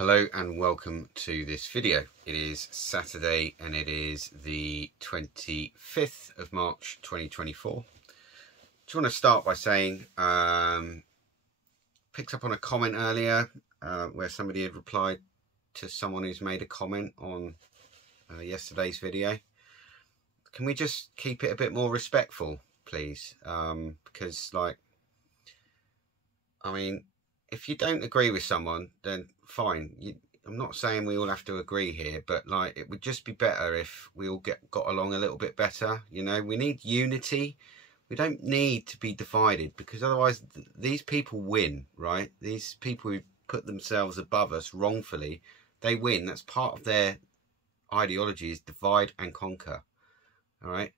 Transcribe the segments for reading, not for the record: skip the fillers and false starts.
Hello and welcome to this video. It is Saturday and it is the 25th of March 2024. Just want to start by saying picked up on a comment earlier where somebody had replied to someone who's made a comment on yesterday's video. Can we just keep it a bit more respectful, please? Because, like, I mean, if you don't agree with someone, then fine. I'm not saying we all have to agree here, but like, it would just be better if we all got along a little bit better. You know, we need unity. We don't need to be divided, because otherwise these people win, right? These people who put themselves above us wrongfully, they win. That's part of their ideology, is divide and conquer. All right.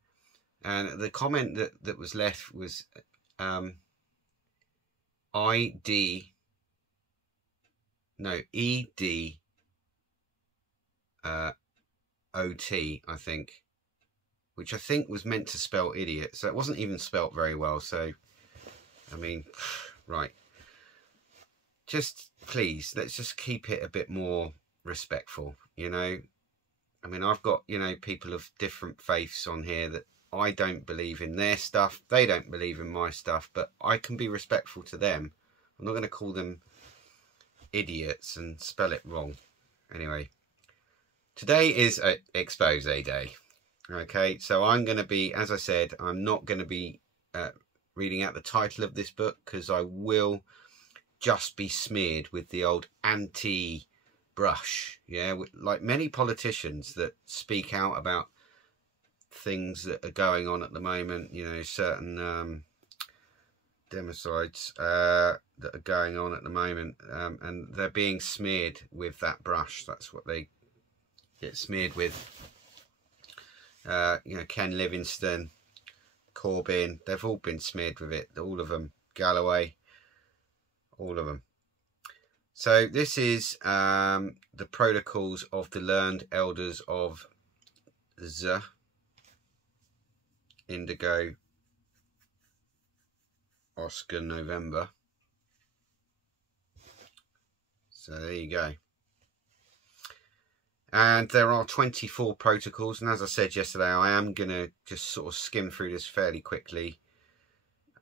And the comment that was left was ED OT, I think, which I think was meant to spell idiot. So it wasn't even spelt very well. So, I mean, right. Just please, let's just keep it a bit more respectful, you know. I mean, I've got, you know, people of different faiths on here that I don't believe in their stuff. They don't believe in my stuff, but I can be respectful to them. I'm not going to call them idiots and spell it wrong. Anyway, today is Exposé Day. Okay, so I'm going to be, as I said, I'm not going to be reading out the title of this book, because I will just be smeared with the old anti-brush. Yeah, like many politicians that speak out about things that are going on at the moment, you know, certain democides that are going on at the moment, and they're being smeared with that brush. That's what they get smeared with. You know, Ken Livingstone, Corbyn, they've all been smeared with it, all of them. Galloway, all of them. So this is the protocols of the learned elders of the Indigo Oscar November. So there you go. And there are 24 protocols, and as I said yesterday, I am going to just sort of skim through this fairly quickly,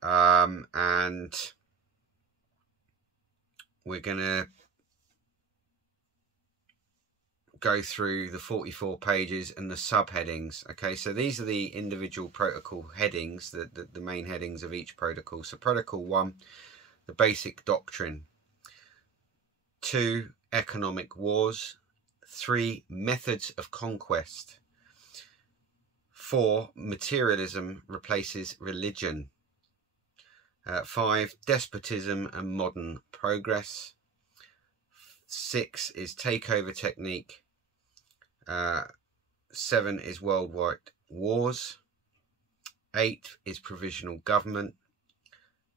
and we're going to go through the 44 pages and the subheadings. Okay, so these are the individual protocol headings, the main headings of each protocol. So protocol 1, the basic doctrine. 2, economic wars. 3, methods of conquest. 4, materialism replaces religion. 5, despotism and modern progress. 6 is takeover technique. 7 is worldwide wars. 8 is provisional government.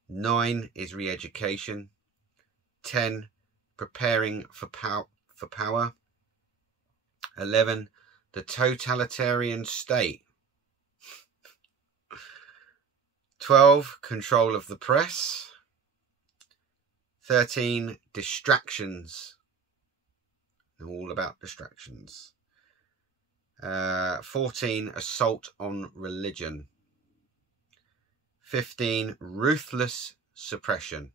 9 is re-education. 10, preparing for power. 11, the totalitarian state. 12, control of the press. 13, distractions. All about distractions. 14, assault on religion. 15, ruthless suppression.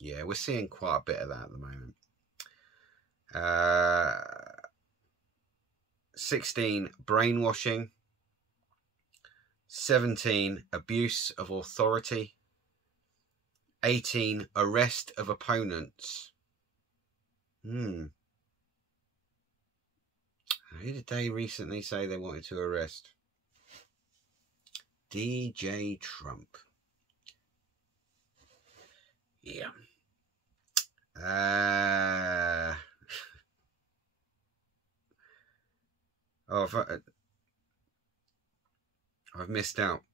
Yeah, we're seeing quite a bit of that at the moment. 16, brainwashing. 17, abuse of authority. 18, arrest of opponents. Who did they recently say they wanted to arrest? DJ Trump. Yeah. I've missed out.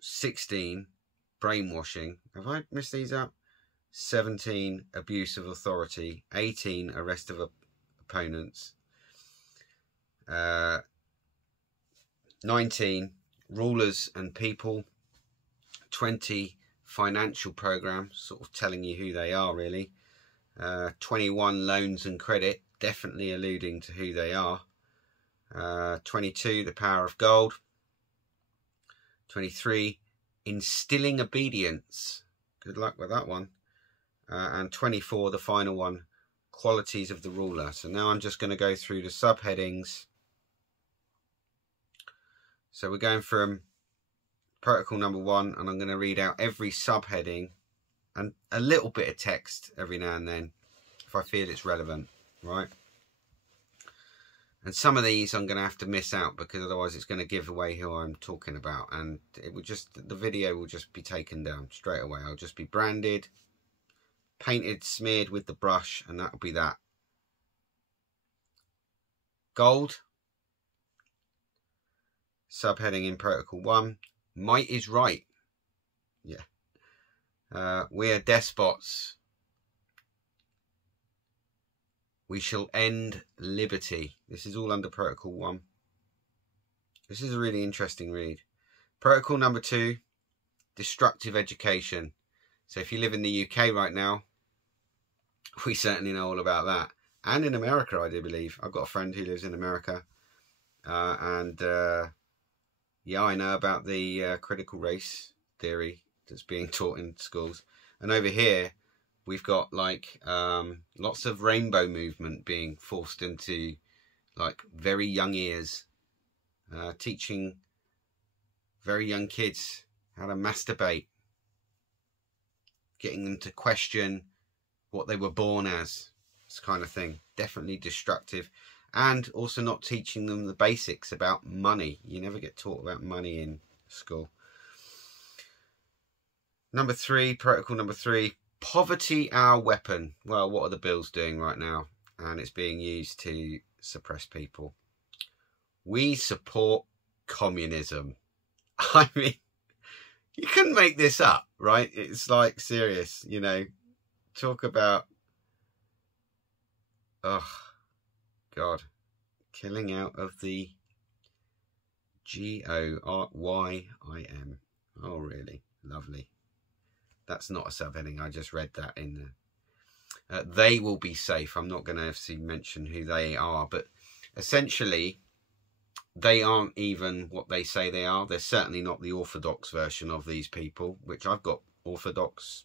16, brainwashing. Have I missed these out? 17, abuse of authority. 18, arrest of opponents. 19, rulers and people. 20, financial program, sort of telling you who they are, really. 21, loans and credit, definitely alluding to who they are. 22, the power of gold. 23, instilling obedience. Good luck with that one. And 24, the final one, qualities of the ruler. So now I'm just going to go through the subheadings. So we're going from protocol number 1, and I'm going to read out every subheading and a little bit of text every now and then if I feel it's relevant, right? And some of these I'm going to have to miss out because otherwise it's going to give away who I'm talking about, and it will just, the video will just be taken down straight away. I'll just be branded, painted, smeared with the brush, and that'll be that. Gold. Subheading in protocol 1, might is right. Yeah. We are despots. We shall end liberty. This is all under protocol 1. This is a really interesting read. Protocol number 2, destructive education. So if you live in the UK right now, we certainly know all about that. And in America, I do believe. I've got a friend who lives in America. Yeah, I know about the critical race theory that's being taught in schools. And over here, we've got like lots of rainbow movement being forced into like very young ears, teaching very young kids how to masturbate, getting them to question what they were born as, this kind of thing. Definitely destructive. And also not teaching them the basics about money. You never get taught about money in school. Number 3, protocol number 3, poverty our weapon. Well, what are the bills doing right now? And it's being used to suppress people. We support communism. I mean, you couldn't make this up, right? It's like serious, you know. Talk about, oh God, killing out of the GORYIM. Oh, really? Lovely. That's not a subheading. I just read that in the... they will be safe. I'm not going to obviously mention who they are, but essentially, they aren't even what they say they are. They're certainly not the orthodox version of these people, which I've got orthodox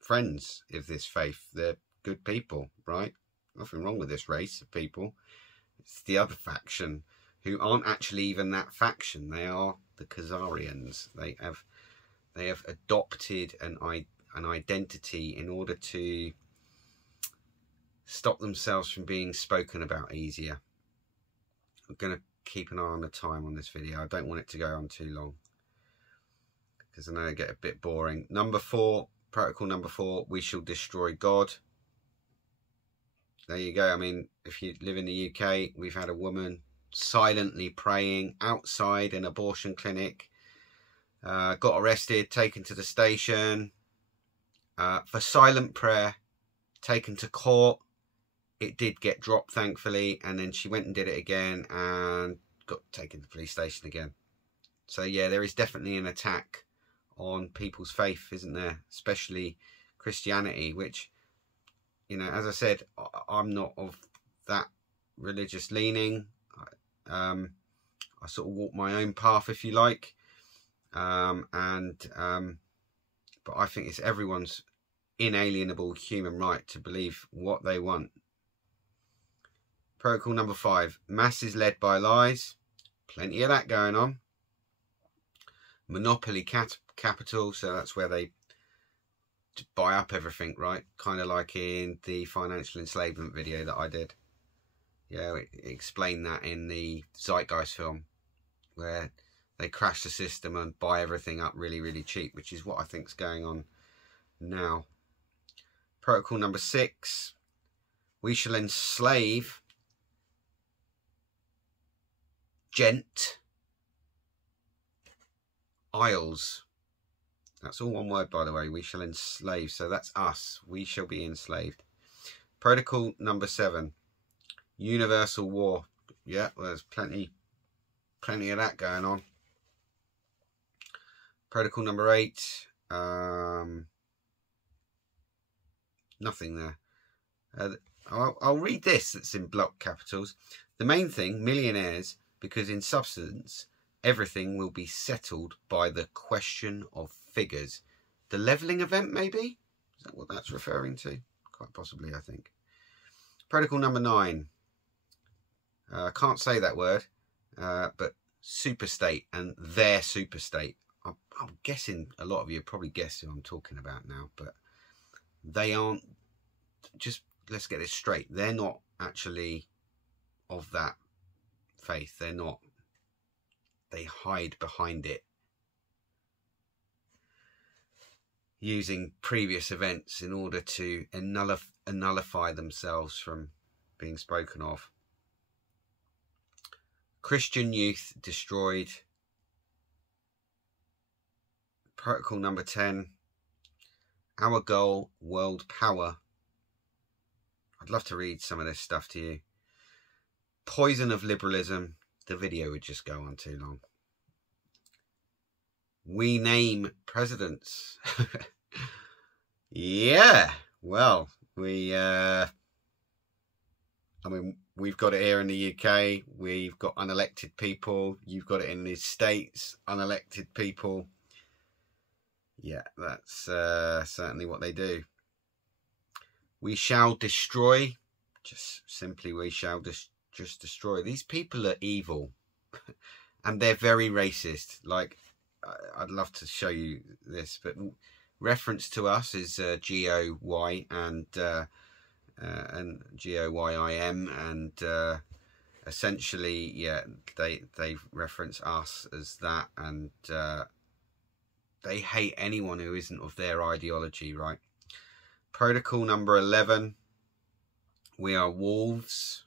friends of this faith. They're good people, right? Nothing wrong with this race of people. It's the other faction who aren't actually even that faction. They are the Khazarians. They have adopted an identity in order to stop themselves from being spoken about easier. I'm going to keep an eye on the time on this video. I don't want it to go on too long because I know it get a bit boring. Number 4, protocol number 4, we shall destroy God. There you go. I mean, if you live in the UK, we've had a woman silently praying outside an abortion clinic, got arrested, taken to the station for silent prayer, taken to court. It did get dropped, thankfully, and then she went and did it again and got taken to the police station again. So yeah, there is definitely an attack on people's faith, isn't there? Especially Christianity, which, you know, as I said, I'm not of that religious leaning. I sort of walk my own path, if you like. But I think it's everyone's inalienable human right to believe what they want. Protocol number 5, masses led by lies. Plenty of that going on. Monopoly capital, so that's where they buy up everything, right? Kind of like in the financial enslavement video that I did. Yeah, it explained that in the Zeitgeist film, where they crash the system and buy everything up really, really cheap, which is what I think is going on now. Protocol number 6, we shall enslave Isles. That's all one word, by the way. We shall enslave. So that's us. We shall be enslaved. Protocol number 7, universal war. Yeah, well, there's plenty of that going on. Protocol number 8, nothing there. I'll read this that's in block capitals. The main thing, millionaires, because in substance, everything will be settled by the question of figures. The levelling event, maybe? Is that what that's referring to? Quite possibly, I think. Protocol number 9. I can't say that word, but superstate and their superstate. I'm guessing a lot of you probably guessed who I'm talking about now, but they aren't, just let's get this straight. They're not actually of that faith. They're not. They hide behind it, using previous events in order to nullify themselves from being spoken of. Christian youth destroyed. Protocol number 10. Our goal, world power. I'd love to read some of this stuff to you. Poison of liberalism. The video would just go on too long. We name presidents. Yeah, well, I mean, we've got it here in the UK. We've got unelected people. You've got it in the States, unelected people. Yeah, that's certainly what they do. We shall destroy. Just simply, we shall just destroy. These people are evil. And they're very racist. Like, I'd love to show you this, but reference to us is G-O-Y and G-O-Y-I-M, and essentially, yeah, they reference us as that, and they hate anyone who isn't of their ideology, right? Protocol number 11, we are wolves.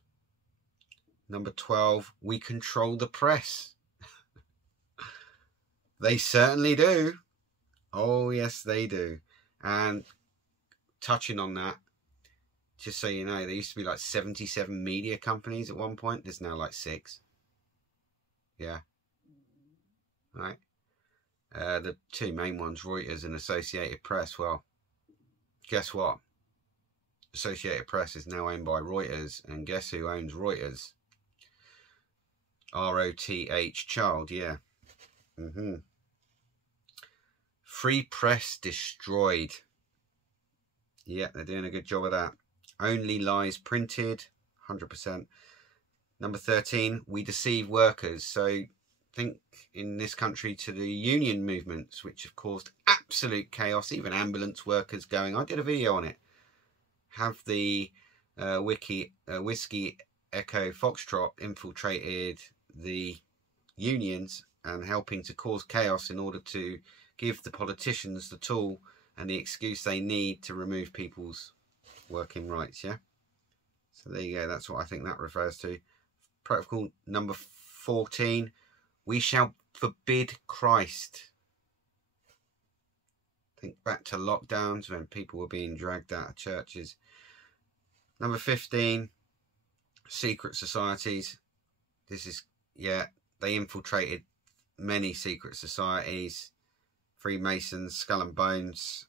Number 12, we control the press. They certainly do. Oh, yes, they do. And touching on that, just so you know, there used to be like 77 media companies at one point. There's now like 6. Yeah. Right. The 2 main ones, Reuters and Associated Press. Well, guess what? Associated Press is now owned by Reuters. And guess who owns Reuters? R-O-T-H, child, yeah. Free press destroyed. Yeah, they're doing a good job of that. Only lies printed, 100%. Number 13, we deceive workers. So think in this country to the union movements, which have caused absolute chaos, even ambulance workers going. I did a video on it. Have the Whiskey Echo Foxtrot infiltrated the unions and helping to cause chaos in order to give the politicians the tool and the excuse they need to remove people's working rights, yeah? So there you go, that's what I think that refers to. Protocol number 14, we shall forbid Christ. Think back to lockdowns when people were being dragged out of churches. Number 15, secret societies. This is, yeah, they infiltrated many secret societies. Freemasons, Skull and Bones.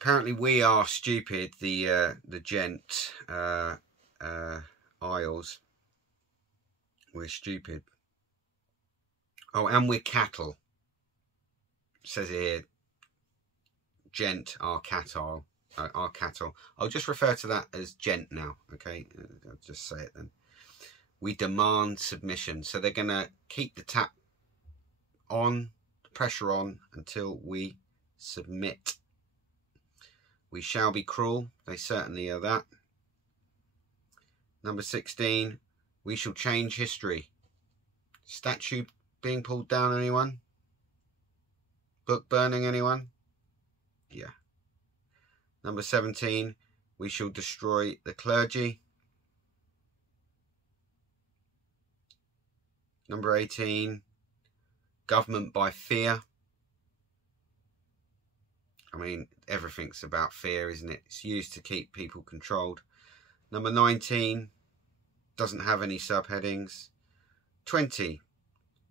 Apparently we are stupid, the gent Isles. We're stupid. Oh, and we're cattle. It says here, gent, our cattle. I'll just refer to that as gent now, okay? I'll just say it then. We demand submission. So they're going to keep the tap on, the pressure on, until we submit. We shall be cruel. They certainly are that. Number 16, we shall change history. Statue being pulled down, anyone? Book burning, anyone? Yeah. Number 17, we shall destroy the clergy. Number 18, government by fear. I mean, everything's about fear, isn't it? It's used to keep people controlled. Number 19, doesn't have any subheadings. 20,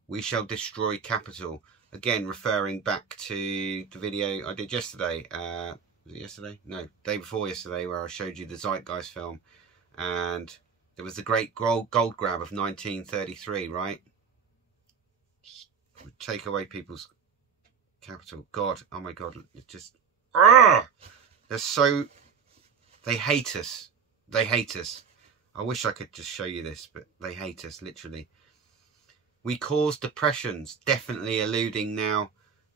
we shall destroy capital. again, referring back to the video I did yesterday. Was it yesterday? No, day before yesterday, where I showed you the Zeitgeist film. And there was the great gold grab of 1933, right? Take away people's capital. God, oh my God, it just... They're so... They hate us. They hate us. I wish I could just show you this, but they hate us, literally. We cause depressions, definitely alluding now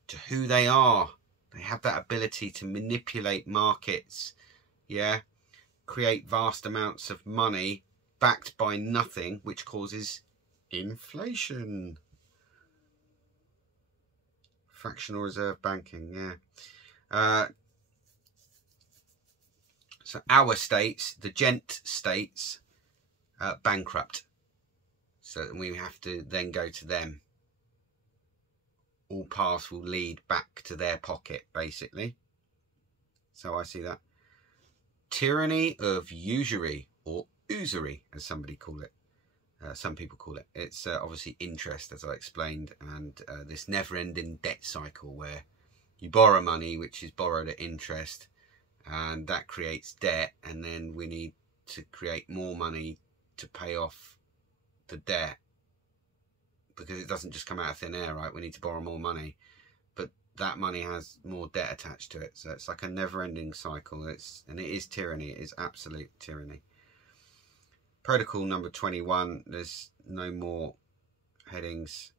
to who they are. They have that ability to manipulate markets, yeah? Create vast amounts of money backed by nothing, which causes inflation. Fractional reserve banking, yeah. So our states, the gent states, bankrupt. So we have to then go to them. All paths will lead back to their pocket, basically. So I see that. Tyranny of usury, or usury, as somebody call it. Some people call it. It's obviously interest, as I explained, and this never-ending debt cycle where you borrow money, which is borrowed at interest, and that creates debt, and then we need to create more money to pay off the debt, because it doesn't just come out of thin air, right? We need to borrow more money, but that money has more debt attached to it, so it's like a never-ending cycle. And it is tyranny. It is absolute tyranny. Protocol number 21, there's no more headings.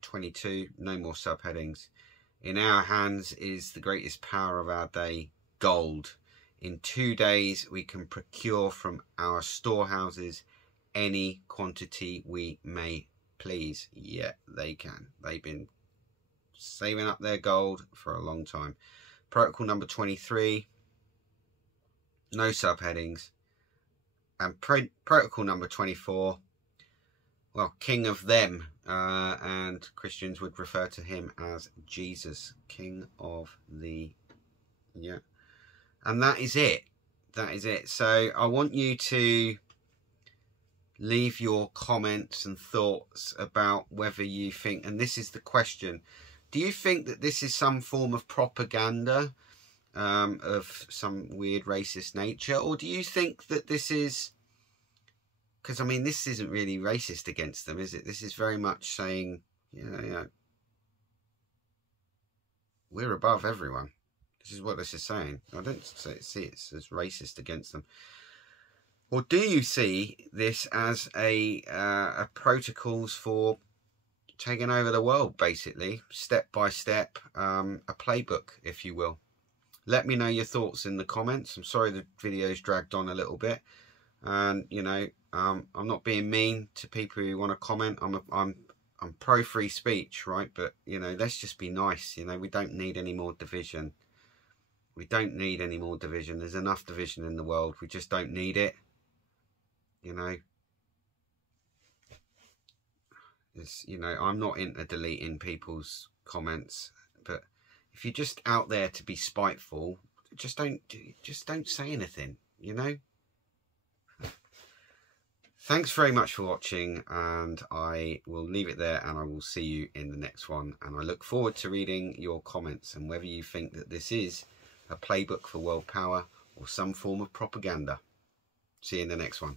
22, no more subheadings. In our hands is the greatest power of our day, gold. In 2 days we can procure from our storehouses any quantity we may please. Yeah, they can. They've been saving up their gold for a long time. Protocol number 23, no subheadings. And protocol number 24, well, king of them, and Christians would refer to him as Jesus, king of the, yeah. And that is it. That is it. So I want you to leave your comments and thoughts about whether you think, and this is the question, do you think that this is some form of propaganda of some weird racist nature, or do you think that this is, because I mean this isn't really racist against them, is it? This is very much saying, you know, we're above everyone. This is what this is saying. I don't see it as racist against them. Or do you see this as a protocols for taking over the world, basically, step by step, a playbook, if you will? Let me know your thoughts in the comments. I'm sorry the video's dragged on a little bit, and you know, I'm not being mean to people who want to comment. I'm pro free speech, right? But you know, let's just be nice. You know, we don't need any more division. We don't need any more division. There's enough division in the world. We just don't need it. You know, it's, you know, I'm not into deleting people's comments, but if you're just out there to be spiteful, just don't say anything, you know. Thanks very much for watching, and I will leave it there, and I will see you in the next one. And I look forward to reading your comments and whether you think that this is a playbook for world power or some form of propaganda. See you in the next one.